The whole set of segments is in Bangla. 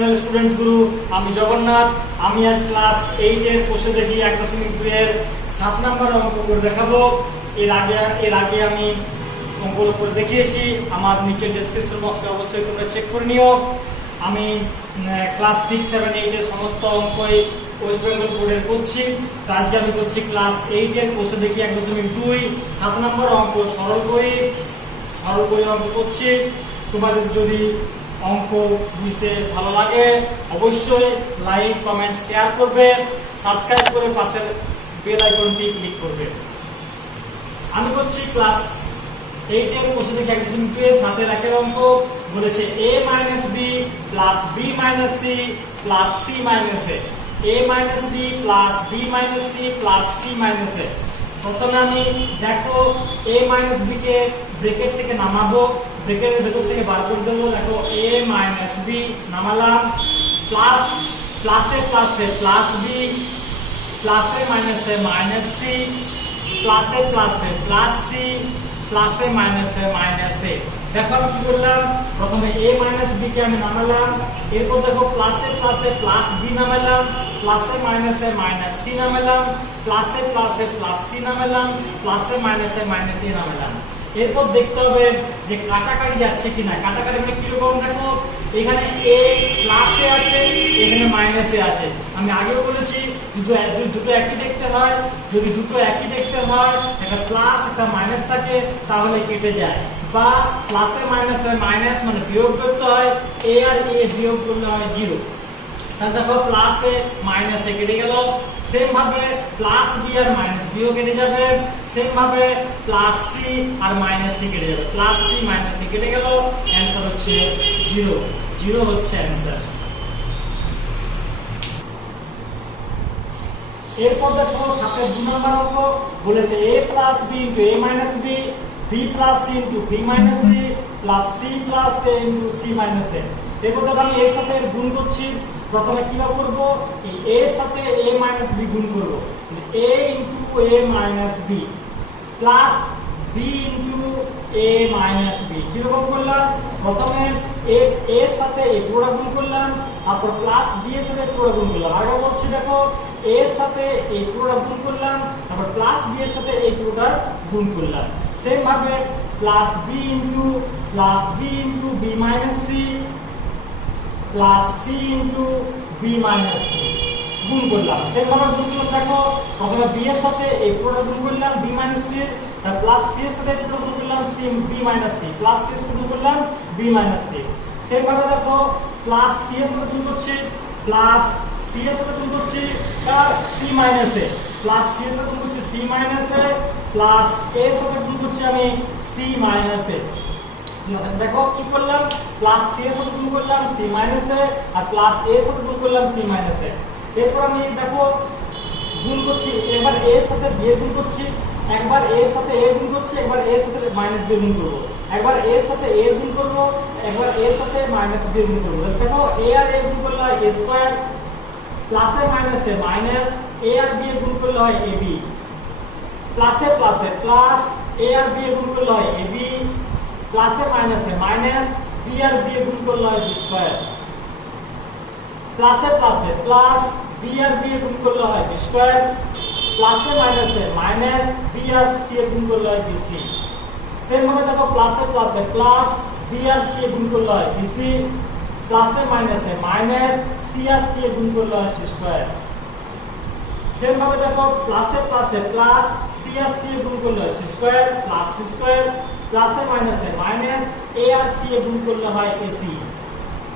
চ্যানেল স্টুডেন্টস গুরু। আমি জগন্নাথ। আমি আজ ক্লাস 8 এর কোষে দেখি 1.2 এর 7 নম্বর অঙ্ক করে দেখাবো। এর আগে আমি অঙ্কগুলো করে দেখিয়েছি, আমার নিচে ডেসক্রিপশন বক্সে অবশ্যই তোমরা চেক করে নিও। আমি ক্লাস 6, 7, 8 এর সমস্ত অঙ্কই ওয়েস্ট বেঙ্গল বোর্ডের করছি। তো আজকে আমি করছি ক্লাস 8 এর কোষে দেখি 1.2 7 নম্বর অঙ্ক সরল করে অঙ্ক করছি। তোমাদের যদি অঙ্ক বুঝতে ভালো লাগে অবশ্যই লাইক, কমেন্ট, শেয়ার করবে, সাবস্ক্রাইব করে পাশের বেল আইকনটি ক্লিক করবে। আমি করছি ক্লাস 8 এর কোষে দেখি 1.2 এর 7 এর 1 এর অঙ্ক। বলেছে a - b plus b - c plus c - a, a - b plus b - c plus c - a। প্রথমে আমি দেখো a - b কে ব্র্যাকেট থেকে নামাবো, ব্র্যাকেটের ভেতর থেকে বার করে দেবো। দেখো a - b নামালাম, প্লাস প্লাসে প্লাসে প্লাস b, প্লাসে মাইনাসে মাইনাস c, প্লাসে প্লাসে প্লাস c, প্লাসে মাইনাসে মাইনাস a। দেখো আমি কি করলাম, প্রথমে a - b কে আমি নামালাম, এরপর দেখো প্লাসে প্লাসে প্লাস b নামালাম, প্লাসে মাইনাসে মাইনাস c নামালাম, প্লাসে প্লাসে প্লাস c নামালাম, প্লাসে মাইনাসে মাইনাস a নামালাম। এরপর দেখতে হবে যে কাটাকাটি যাচ্ছে কিনা। কাটাকাটি মানে কিরকম, দেখো এখানে a প্লাসে আছে, এখানে মাইনাসে আছে। আমি আগেও বলেছি দুটো একই দেখতে হয়। যদি দুটো একই দেখতে হয়, একটা প্লাস একটা মাইনাস থাকে, তাহলে কেটে যায়। বা প্লাসে মাইনাসে মাইনাস মানে বিয়োগ করতে হয়, a আর a বিয়োগ করলে হয় 0। তাহলে দেখো প্লাসে মাইনাসে কেটে গেল। সেম ভাবে প্লাস b আর মাইনাস b ও কেটে যাবে। সেম ভাবে প্লাস c আর মাইনাস c কেটে যাবে। প্লাস c মাইনাস c কেটে গেল, অ্যানসার হচ্ছে 0। 0 হচ্ছে অ্যানসার। এরপর দেখো 7 এর 2 নম্বর অঙ্ক। বলেছে a plus b into a minus b, b plus c into b minus c plus c plus a into c minus a। এরপর দেখো আমি এর সাথে গুণ করছি। প্রথমে কিভাবে করব, এই a এর সাথে a মাইনাস b গুণ করব। a into a minus b plus b into a minus b। কিরকম করলাম, প্রথমে a এর সাথে a পুরোটা গুণ করলাম, তারপর প্লাস b এর সাথে পুরোটা গুণ করলাম। আরেকবার বলছি, দেখো a এর সাথে a পুরোটা গুণ করলাম, তারপর প্লাস b এর সাথে a পুরোটা গুণ করলাম। সেম ভাবে plus b into b minus c plus c into b minus c গুণ করলাম। সেম ভাবে গুণ করলাম। দেখো প্রথমে b এর সাথে a পুরোটা গুণ করলাম, b মাইনাস c, তারপর প্লাস c এর সাথে পুরোটা গুণ করলাম, c b minus c, plus c এর সাথে গুণ করলাম, b মাইনাস c। সেম ভাবে দেখো প্লাস c এর সাথে গুণ করছি, প্লাস c এর সাথে গুণ করছি আর c minus a, plus c এর সাথে গুণ করছি c minus a, plus a এর সাথে গুণ করছি আমি c মাইনাস a। দেখো কি করলাম, প্লাস c এর সাথে গুণ করলাম c মাইনাস a আর প্লাস a এর সাথে গুণ করলাম c মাইনাস a। এরপর আমি দেখো গুণ করছি, একবার a এর সাথে b এর গুণ করছি, একবার a এর সাথে a এর গুণ করছি, একবার a এর সাথে মাইনাস b এর গুণ করব, একবার a এর সাথে a এর গুণ করব, একবার a এর সাথে মাইনাস b এর গুণ করব। দেখো a আর a গুণ করলে হয় a স্কয়ার, প্লাসে মাইনাসে মাইনাস, a আর b এর গুণ করলে হয় ab, প্লাসে প্লাসে প্লাস, a আর b এর গুণ করলে হয় ab, প্লাসে মাইনাসে মাইনাস, b আর b এর গুণ করলে হয় b স্কয়ার, প্লাসে প্লাসে প্লাস, b আর b এর গুণ করলে হয় b স্কয়ার, প্লাসে মাইনাসে মাইনাস, b আর c এর গুণ করলে হয় bc। সেম ভাবে দেখো প্লাসে প্লাসে প্লাস, b আর c এর গুণ করলে হয় bc, প্লাসে মাইনাসে মাইনাস, c আর c এর গুণ করলে হয় c স্কয়ার। সেম ভাবে দেখো প্লাসে প্লাসে প্লাস, c আর c এর গুণ করলে হয় c square plus c square, প্লাসে মাইনাসে মাইনাস, a আর c এর গুণ করলে হয় ac।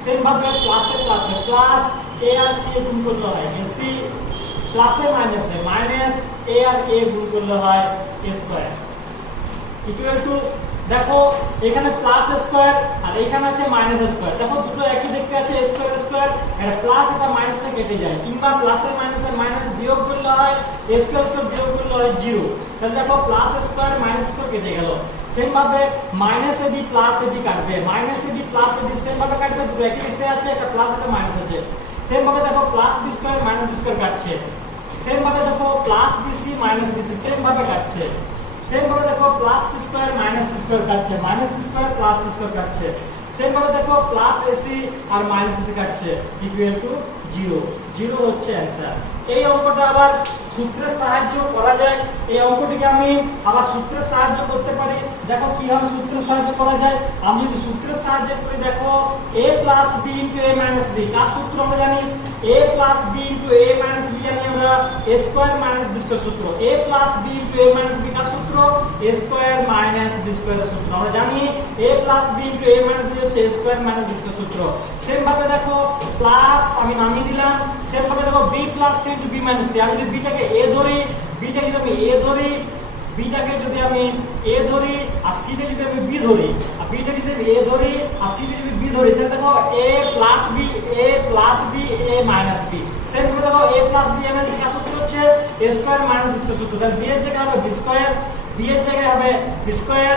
সেম ভাবে প্লাসে প্লাসে প্লাস, a আর c এর গুণ করলে হয় ac, প্লাসে মাইনাসে মাইনাস, a আর a গুণ করলে হয় a স্কয়ার ইকুয়াল টু, দেখো এখানে প্লাস স্কয়ার আর এখানে আছে মাইনাস স্কয়ার। দেখো দুটো একই দেখতে আছে, স্কয়ার স্কয়ার, এটা প্লাস এটা মাইনাসে কেটে যায়, কিংবা প্লাসে মাইনাসে মাইনাস বিয়োগ করলে হয় স্কয়ার স্কয়ার বিয়োগ করলে হয় 0। তাহলে দেখো প্লাস স্কয়ার মাইনাস স্কয়ার কেটে গেল। সেম ভাবে মাইনাস ab প্লাস ab কাটবে, minus ab plus ab same ভাবে কাটবে, দুটো একই দেখতে আছে, একটা প্লাস একটা মাইনাস আছে। সেম ভাবে দেখো plus b square minus b square কাটছে। সেম ভাবে দেখো plus bc minus bc same ভাবে কাটছে। সেম ভাবে দেখো plus c square minus c square কাটছে, minus c square plus c square কাটছে। সেম ভাবে দেখো প্লাস এসি আর মাইনাস এসি কাটছে ইকুয়াল টু 0 0 হচ্ছে অ্যানসার। এই অঙ্কটা আবার সূত্রের সাহায্য করা যায়। এই অঙ্কটিকে আমি আবার সূত্রের সাহায্য করতে পারি। দেখো কিভাবে সূত্রের সাহায্য করা যায়। আমি যদি সূত্রের সাহায্য করি, দেখো a plus b into a minus b, কার সূত্র আমরা জানি? a plus b into a minus b জানি আমরা a square minus b square সূত্র। a plus b into a minus b কার সূত্র? a স্কয়ার মাইনাস b স্কয়ারের সূত্র। আমরা জানি a plus b into a minus b হচ্ছে a square minus b square সূত্র। সেম ভাবে দেখো প্লাস আমি নামিয়ে দিলাম। সেম ভাবে দেখো b plus c into b minus c, আমি যদি b টাকে a ধরি, b টাকে যদি আমি a ধরি, b-টাকে যদি আমি a ধরি আর c-টা যদি আমি b ধরি, আর b-টাকে যদি আমি a ধরি আর c-টা যদি b ধরি, তাহলে দেখো a plus b a minus b। Same ভাবে দেখো a plus b minus b কার সূত্র হচ্ছে a square minus b square সূত্র। তাহলে b এর জায়গায় হবে b স্কয়ার, b এর জায়গায় হবে b স্কয়ার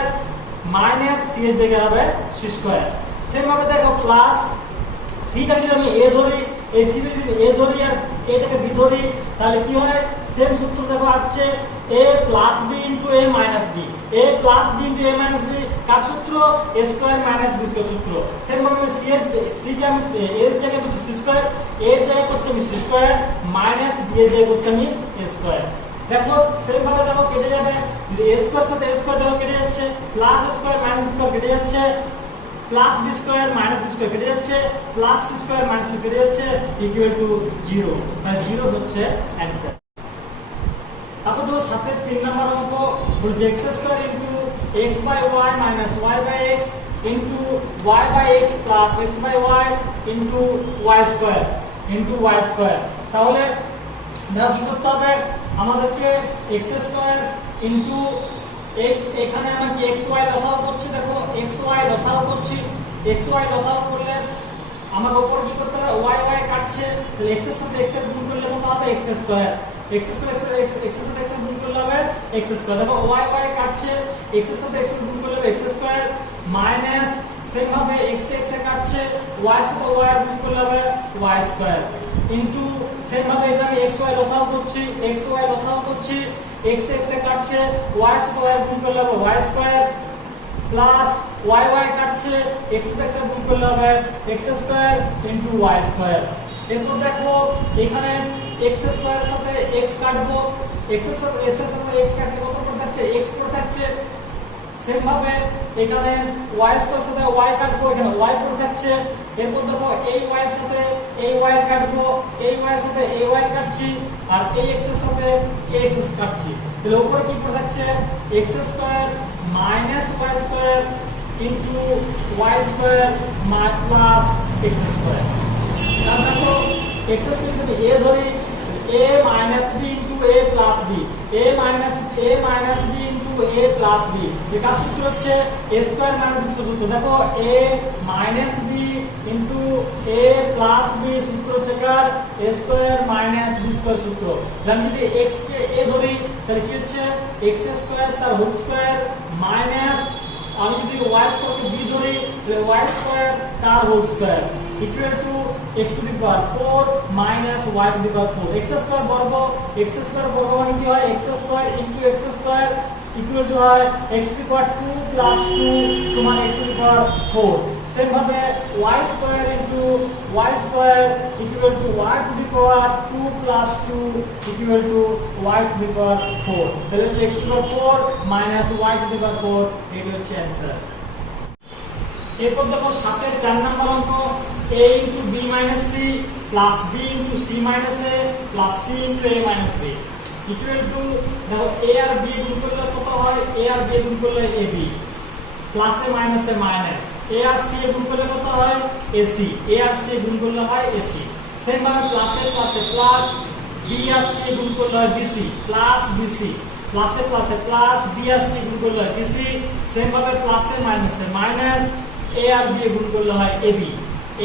মাইনাস c এর জায়গায় হবে c স্কয়ার। সেম ভাবে দেখো প্লাস c-টাকে যদি আমি a ধরি, এই c-টা যদি a ধরি আর a-টাকে b ধরি, তাহলে কি হয়? সেম সূত্র দেখো আসছে a plus b into a minus b, a plus b into a minus b কার সূত্র? a square minus b square সূত্র। সেম ভাবে c-কে আমি a এর জায়গায় করছি c স্কয়ার, a এর জায়গায় করছি আমি c স্কয়ার মাইনাস b এর জায়গায় করছি আমি a স্কয়ার। দেখো সেম ভাবে দেখো কেটে যাবে, যদি a স্কয়ার সাথে a স্কয়ার দেখো কেটে যাচ্ছে, প্লাস স্কয়ার মাইনাস স্কয়ার কেটে যাচ্ছে, plus b square minus b square কেটে যাচ্ছে, plus c square minus c কেটে যাচ্ছে ইকুয়াল টু 0। তাহলে 0 হচ্ছে অ্যানসার। তারপর দেখো সাথে 3 নাম্বার অঙ্ক বলছে x square into x by y minus y by x into y by x plus x by y into y square তাহলে দেখো কি করতে হবে আমাদেরকে x স্কয়ার ইনটু এখানে আমরা কি xy লসাগু করছি, দেখো xy লসাগু করছি, xy লসাগু করলে আমাকে উপর কি করতে হবে? y কাটছে, তাহলে x এর সাথে x এর গুণ করলে কত হবে? x square, x square x এর সাথে x এর গুণ করলে হবে x স্কয়ার। দেখো y কাটছে, x এর সাথে x এর গুণ করলে হবে x স্কয়ার মাইনাস সেম ভাবে x এ কাটছে, y এর সাথে y এর গুণ করলে হবে y স্কয়ার ইনটু সেম ভাবে এটা আমি xy লসাগু করছি, x এ কাটছে, y এর সাথে y এর গুণ করলে হবে y স্কয়ার প্লাস y কাটছে, x এর সাথে x এর গুণ করলে হবে x square into y square. এরপর দেখো এখানে x স্কয়ার এর সাথে x কাটবো, x এর সাথে x কাটলে কত পড়ে থাকছে? x পড়ে থাকছে। সেম ভাবে এখানে y স্কয়ার সাথে y কাটবো, এখানে y পড়ে থাকছে। এরপর দেখো এই y এর সাথে এই y কাটবো, এই y এর সাথে এই y কাটছি আর এই x এর সাথে এই x কাটছি। তাহলে উপরে কি পড়ে থাকছে? x square minus y square into y square plus x square. তাহলে দেখো x স্কয়ার যদি a ধরি, a minus b into a plus b, a minus b into a plus b, এই কার সূত্র হচ্ছে a square minus b square সূত্র। দেখো a minus b into a plus b সূত্র হচ্ছে কার? a square minus b square সূত্র। আমি যদি x কে a ধরি তাহলে কি হচ্ছে? x স্কয়ার তার হোল স্কয়ার মাইনাস আমি যদি y স্কয়ারকে b ধরি তাহলে y স্কয়ার তার whole square equal to x to the power 4 minus y to the power 4। x square বর্গ মানে কি হয়? x square into x square equal to হয় x to the power 2 plus 2 সমান x to the power 4। Same ভাবে y square into y square equal to y to the power 2 plus 2 equal to y to the power 4। তাহলে হচ্ছে x to the power 4 minus y to the power 4, এটা হচ্ছে অ্যানসার। এরপর দেখো 7 এর 4 নাম্বার অঙ্ক a into b minus c plus b into c minus a plus c into a minus b equal to দেখো a আর b গুণ করলে কত হয়? a আর b গুণ করলে ab প্লাস এ মাইনাস এ মাইনাস a আর c গুণ করলে কত হয়? ac, a আর c গুণ করলে হয় ac। সেম ভাবে প্লাস এ প্লাস b আর c গুণ করলে হয় bc প্লাস bc প্লাস এ প্লাস b আর c গুণ করলে হয় bc। সেম ভাবে প্লাস এ মাইনাস a আর b গুণ করলে হয় ab,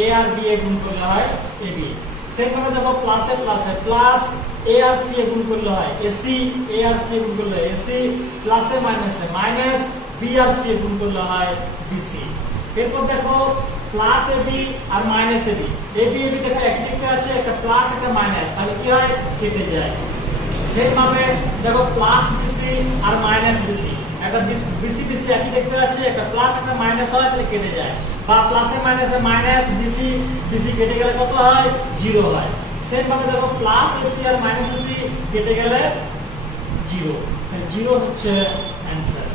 a আর b গুণ করলে হয় ab। সেম ভাবে দেখো প্লাস এ প্লাস a আর c গুণ করলে হয় ac, a আর c গুণ করলে হয় ac প্লাস এ মাইনাস b আর c গুণ করলে হয় bc। এরপর দেখো প্লাস ab আর মাইনাস ab দেখো একই দিকে আছে, একটা প্লাস একটা মাইনাস, তাহলে কি হয়? কেটে যায়। সেম ভাবে দেখো প্লাস বিসি আর মাইনাস বিসি, একটা বিসি বিসি একই দেখতে আছে, একটা প্লাস একটা মাইনাস হয় তাহলে কেটে যায়, বা প্লাসে মাইনাসে মাইনাস বিসি বিসি কেটে গেলে কত হয় 0 হয়। সেম ভাবে দেখো প্লাস এসি আর মাইনাস এসি কেটে গেলে 0, 0 হচ্ছে অ্যানসার।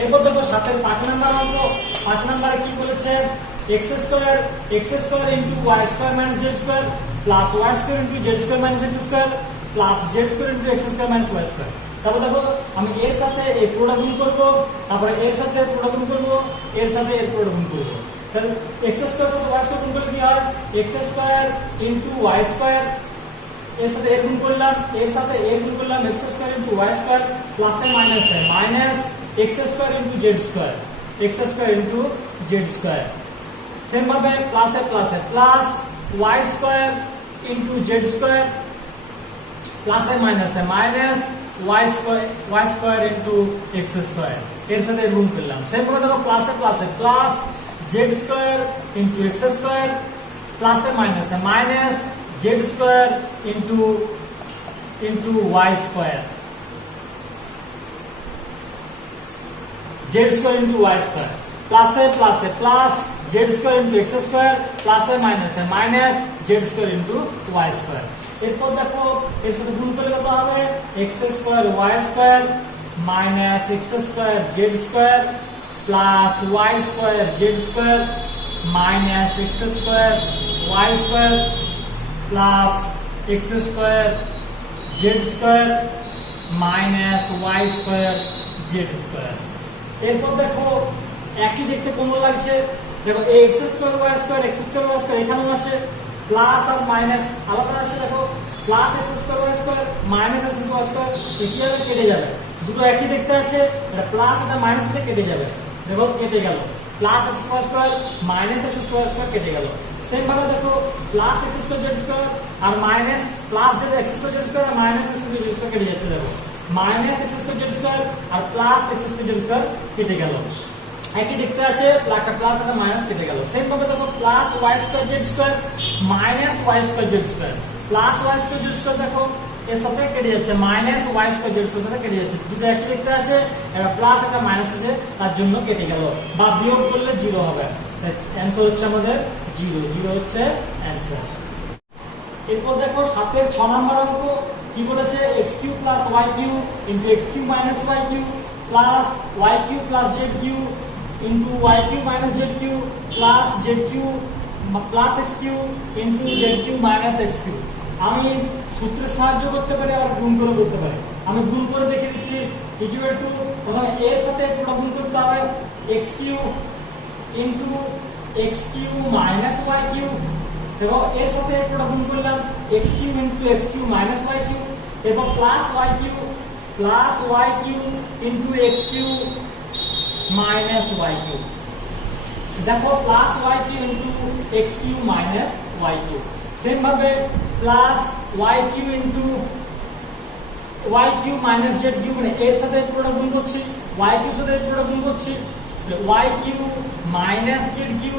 এরপর দেখো 7 এর 5 নাম্বার অঙ্ক। 5 নম্বরে কি বলেছে, x square into y square minus z square plus y square into z square minus x square plus z square into x square minus y square. তারপর দেখো আমি এর সাথে এই পুরোটা গুণ করব, তারপরে এর সাথে পুরোটা গুণ করব, এর সাথে এর পুরোটা গুণ করব। তাহলে x স্কয়ার সাথে y স্কয়ার গুণ করলে কি হয়, x square into y square, এর সাথে এর গুণ করলাম, এর সাথে এর গুণ করলাম, x square into y square প্লাসে মাইনাসে minus x square into z square, x square into z square. Same ভাবে প্লাসে প্লাসে plus y square into z square প্লাসে মাইনাসে minus y square into x square, এর সাথে গুণ করলাম। সেম ভাবে দেখো প্লাসে প্লাসে plus z square into x square প্লাসে মাইনাসে minus z square into y square, z square into y square প্লাসে প্লাসে plus z square into x square প্লাসে মাইনাসে minus z square into y square. এরপর দেখো এর সাথে গুণ করলে কত হবে, x square y square minus x square z square plus y square z square minus x square y square plus x square z square minus y square z square. এরপর দেখো একই দেখতে কোন লাগছে, দেখো এই x স্কয়ার y স্কয়ার এখানেও আছে, প্লাস আর মাইনাস আলাদা আছে, দেখো plus x square y square minus x square y square কি হবে, কেটে যাবে, দুটো একই দেখতে আছে, এটা প্লাস এটা মাইনাস আছে কেটে যাবে, দেখো কেটে গেল, plus x square square minus x square square কেটে গেল। সেম ভাবে দেখো plus x square z square আর minus plus x square z square আর minus x square z square কেটে যাচ্ছে, দেখো minus x square z square আর plus x square z square কেটে গেল, একই দেখতে আছে, একটা প্লাস একটা মাইনাস কেটে গেল। সেম ভাবে দেখো plus y square z square minus y square z square plus y square z square দেখো এর সাথে কেটে যাচ্ছে, minus y square z square সাথে কেটে যাচ্ছে, দুটো একই দেখতে আছে, একটা প্লাস একটা মাইনাস আছে তার জন্য কেটে গেল, বা বিয়োগ করলে 0 হবে। অ্যানসার হচ্ছে আমাদের 0, 0 হচ্ছে অ্যানসার। এরপর দেখো 7 এর 6 নাম্বার অঙ্ক কি বলেছে, x³ plus y³ into x³ minus y³ plus y³ plus z³ into y³ minus z³ plus z³ plus x³ into z³ minus x³। আমি সূত্রের সাহায্য করতে পারি, আবার গুণ করে করতে পারি। আমি গুণ করে দেখিয়ে দিচ্ছি, ইকুয়াল টু প্রথমে এর সাথে পুরো গুণ করতে হবে, x³ into x³ minus y³, দেখো এর সাথে পুরো গুণ করলাম, x³ into x³ minus y³, এরপর plus y³ into x³ minus y³, দেখো plus y³ into x³ minus y³। Same ভাবে plus y³ into y³ minus z³ মানে এর সাথে পুরোটা গুণ করছি, y³ সাথে পুরোটা গুণ করছি, y³ মাইনাস z³।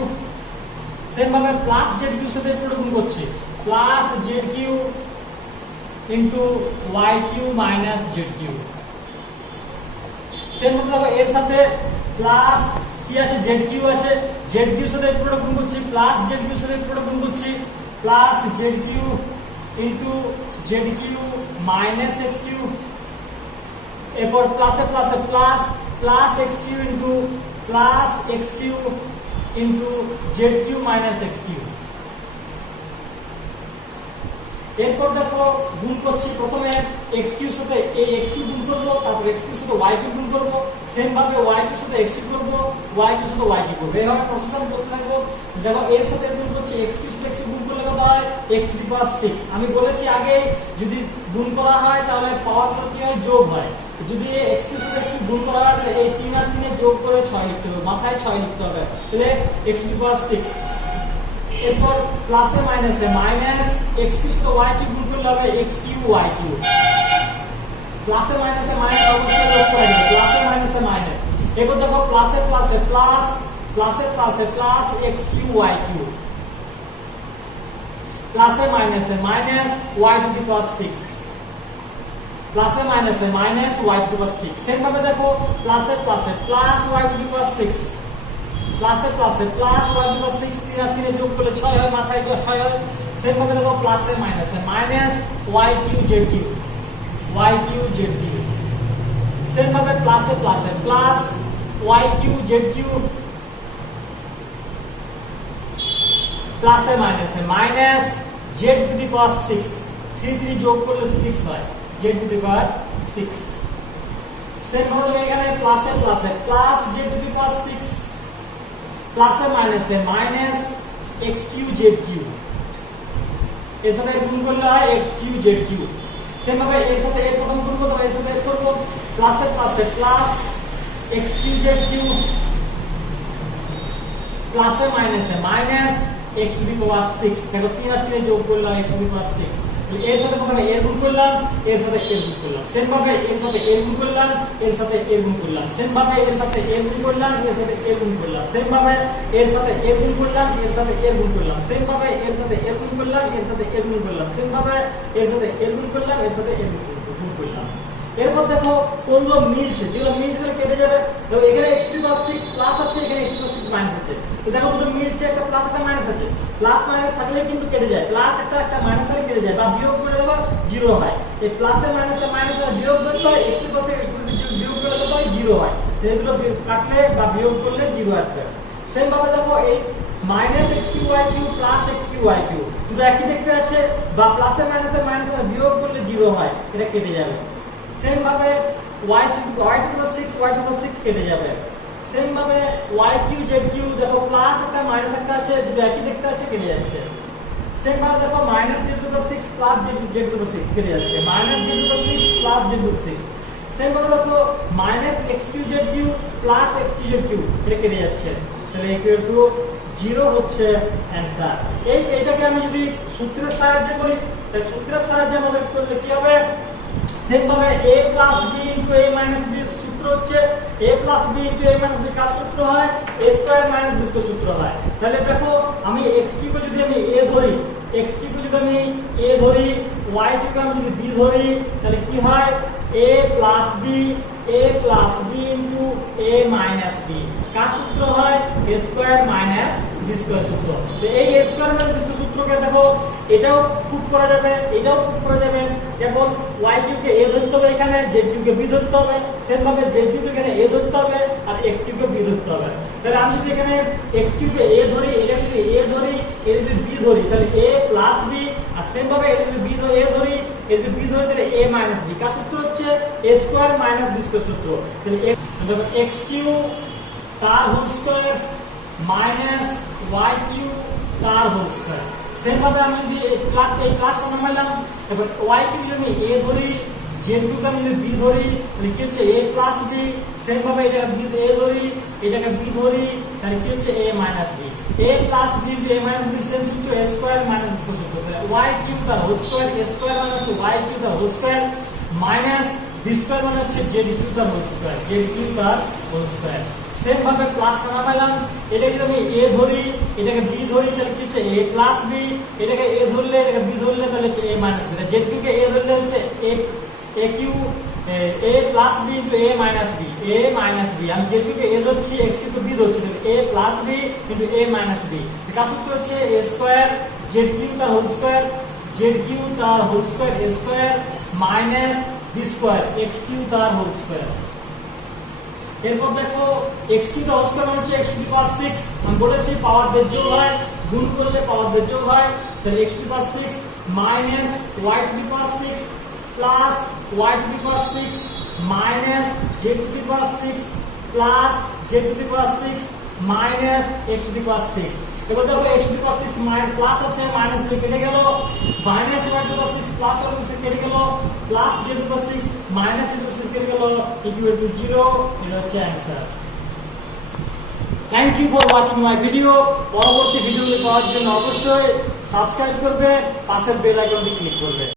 সেম ভাবে প্লাস z³ সাথে পুরোটা গুণ করছি, plus z³ into y³ minus z³। Same ভাবে এর সাথে প্লাস কি আছে, z³ আছে, z³ সাথে পুরোটা গুণ করছি, প্লাস z³ সাথে পুরোটা গুণ করছি, plus z³ into z³ minus x³, এরপর প্লাসে প্লাসে plus plus x³ into plus x³ into z³ minus x³। এরপর দেখো গুণ করছি, প্রথমে x³ সাথে এই x³ গুণ করব, তারপর x³ সাথে y³ গুণ করব, সেম ভাবে y³ সাথে x³ করব, y³ সাথে y³ করব, এইভাবে প্রসেস আমি করতে থাকবো। দেখো এর সাথে গুণ করছি, x³ সাথে x³ গুণ করলে কত হয়, x⁻6। আমি বলেছি আগে যদি গুণ করা হয় তাহলে পাওয়ারগুলো কি হয়, যোগ হয়, যদি x³ সাথে x³ গুণ করা হয় তাহলে এই 3 আর 3 যোগ করে 6 লিখতে হবে, মাথায় 6 লিখতে হবে, তাহলে x⁻6। এরপর প্লাসে মাইনাসে মাইনাস x³ সাথে y³ গুণ করলে হবে x³ y³, প্লাসে মাইনাসে মাইনাস অবশ্যই যোগ করে দিবে, প্লাসে মাইনাসে মাইনাস। এরপর দেখো প্লাসে প্লাসে প্লাস প্লাসে প্লাসে প্লাস x³ y³ প্লাসে মাইনাসে minus y to the power 6, প্লাসে মাইনাসে minus y to the power 6। Same ভাবে দেখো প্লাসে প্লাসে plus y to the power 6, প্লাসে প্লাসে plus y to the power 6, 3 আর 3 যোগ করলে 6 হয়, মাথায় 6 হয়। সেম ভাবে দেখো প্লাসে মাইনাসে minus y cube Z cube, y cube Z cube. Same ভাবে প্লাসে প্লাসে plus y cube Z cube, প্লাসে মাইনাসে minus z to the power 6, 3 3 যোগ করলে 6 হয়, z to the power 6। Same ভাবে এখানে প্লাসে প্লাসে plus z to the power 6, প্লাসে মাইনাসে minus x cube z cube, এর সাথে গুণ করলে হয় x cube z cube. Same ভাবে এর সাথে এর প্রথম গুণ করব, এর সাথে এর করব, প্লাসে প্লাসে plus x cube z cube, প্লাসে মাইনাসে minus x to the power 6। দেখো 3 আর 3 যোগ করলে x টু দি পাওয়ার 6। এর সাথে প্রথমে এর গুণ করলাম, এর সাথে এর গুণ করলাম। সেম ভাবে এর সাথে এর গুণ করলাম, এর সাথে এর গুণ করলাম। সেম ভাবে এর সাথে এর গুণ করলাম, এর সাথে এর গুণ করলাম। সেম ভাবে এর সাথে এর গুণ করলাম, এর সাথে এর গুণ করলাম। সেম ভাবে এর সাথে এর গুণ করলাম, এর সাথে এর গুণ করলাম। সেম ভাবে এর সাথে এর গুণ করলাম, এর সাথে এর গুণ করলাম। এরপর দেখো কোনগুলো মিলছে, যেগুলো মিলছে তাহলে কেটে যাবে। দেখো এখানে x to the power 6 plus আছে, এখানে x to the power 6 minus আছে। তো দেখো দুটো মিলছে, একটা প্লাস একটা মাইনাস আছে। প্লাস মাইনাস থাকলে কিন্তু কেটে যায়, প্লাস একটা একটা মাইনাস থাকলে কেটে যায়, বা বিয়োগ করে দেবো 0 হয়। এই প্লাসে মাইনাসে মাইনাসে বিয়োগ করতে হয়, x টু দি পাওয়ার 6 বিয়োগ করে দেবো 0 হয়। তো এগুলো কাটলে বা বিয়োগ করলে 0 আসবে। সেম ভাবে দেখো এই minus x cube y cube plus x cube y cube দুটো একই দেখতে আছে, বা প্লাসে মাইনাসে মাইনাসে বিয়োগ করলে 0 হয়, এটা কেটে যাবে। সেম ভাবে y to the power 6 y to the power 6 কেটে যাবে। সেম ভাবে y কিউ z কিউ দেখো প্লাস একটা মাইনাস একটা আছে, দুটো একই দেখতে আছে, কেটে যাচ্ছে। সেম ভাবে দেখো minus z to the power 6 plus z to the power 6 কেটে যাচ্ছে, minus z to the power 6 plus z to the power 6। Same ভাবে দেখো minus x cube z cube plus x cube z cube, এটা কেটে যাচ্ছে। তাহলে ইকুয়াল টু 0 হচ্ছে অ্যানসার। এইটাকে আমি যদি সূত্রের সাহায্যে করি, তাহলে সূত্রের সাহায্যে আমাদের করলে কি হবে? সেম ভাবে a plus b into a minus b সূত্র হচ্ছে a plus b into a minus b কার সূত্র হয়? a square minus b square সূত্র হয়। তাহলে দেখো আমি x কিউ কে যদি আমি a ধরি, x কিউ কে যদি আমি a ধরি, y কিউ কে আমি যদি b ধরি, তাহলে কি হয়? a plus b into a minus b কার সূত্র হয়? a square minus b square সূত্র। তো এই a square minus b square সূত্রকে দেখো এটাও প্রুফ করা যাবে, এটাও প্রুফ করা যাবে। যেমন y কিউ কে a ধরতে হবে, এখানে z কিউ কে b ধরতে হবে। সেম ভাবে z কিউ কে এখানে a ধরতে হবে, আর x কিউ কে b ধরতে হবে। তাহলে আমি যদি এখানে x কিউ কে a ধরি, এটা যদি a ধরি, এটা যদি b ধরি, তাহলে a প্লাস b, আর সেম ভাবে এটা যদি b ধরি, a ধরি, এটা যদি b ধরি, তাহলে a মাইনাস b কার সূত্র হচ্ছে? a square minus b square সূত্র। তাহলে দেখো x কিউ তার whole square minus y cube তার হোল স্কয়ার। সেম ভাবে আমি যদি এই ক্লাসটা নামাইলাম, এবার y কিউ যদি আমি a ধরি, z কিউ কে আমি যদি b ধরি, তাহলে কি হচ্ছে? a plus b। সেম ভাবে এটাকে b a ধরি, এটাকে b ধরি, তাহলে কি হচ্ছে? a minus b। a plus b into a minus b same সূত্র, a square minus b square সূত্র। তাহলে y কিউ তার হোল স্কয়ার, a স্কয়ার মানে হচ্ছে y কিউ তার whole square minus b square মানে হচ্ছে z কিউ তার হোল স্কয়ার, z কিউ তার হোল স্কয়ার। সেম ভাবে প্লাস নামাইলাম, এটাকে যদি আমি a ধরি, এটাকে b ধরি, তাহলে কি হচ্ছে? a plus b। এটাকে a ধরলে, এটাকে b ধরলে, তাহলে হচ্ছে a minus b। z cube কে a ধরলে হচ্ছে a cube a plus b into a minus b, a minus b। আমি z কিউ কে a ধরছি, x কিউ কে b ধরছি, তাহলে a plus b into a minus b। এটা সূত্র হচ্ছে a স্কয়ার z কিউ তার হোল স্কয়ার, z কিউ তার whole square a square minus b square x cube তার হোল স্কয়ার। এরপর দেখো x কিউ তার হোল স্কয়ার মানে হচ্ছে x টু দি পাওয়ার 6। আমি বলেছি পাওয়ারদের যোগ হয়, গুণ করলে পাওয়ারদের যোগ হয়। তাহলে x to the power 6 minus y to the power 6 plus y to the power 6 minus z to the power 6 plus z to the power 6 minus x to the power 6। এবার দেখো x to the power 6 minus plus আছে, মাইনাস কেটে গেল, minus y to the power 6 plus y to the power 6 কেটে গেল, plus z to the power 6 minus z to the power 6 কেটে গেল, ইকুয়াল টু 0। এটা হচ্ছে answer. Thank you for watching my video. পরবর্তী ভিডিওগুলি পাওয়ার জন্য অবশ্যই সাবস্ক্রাইব করবে, পাশের বেল আইকনটি ক্লিক করবে।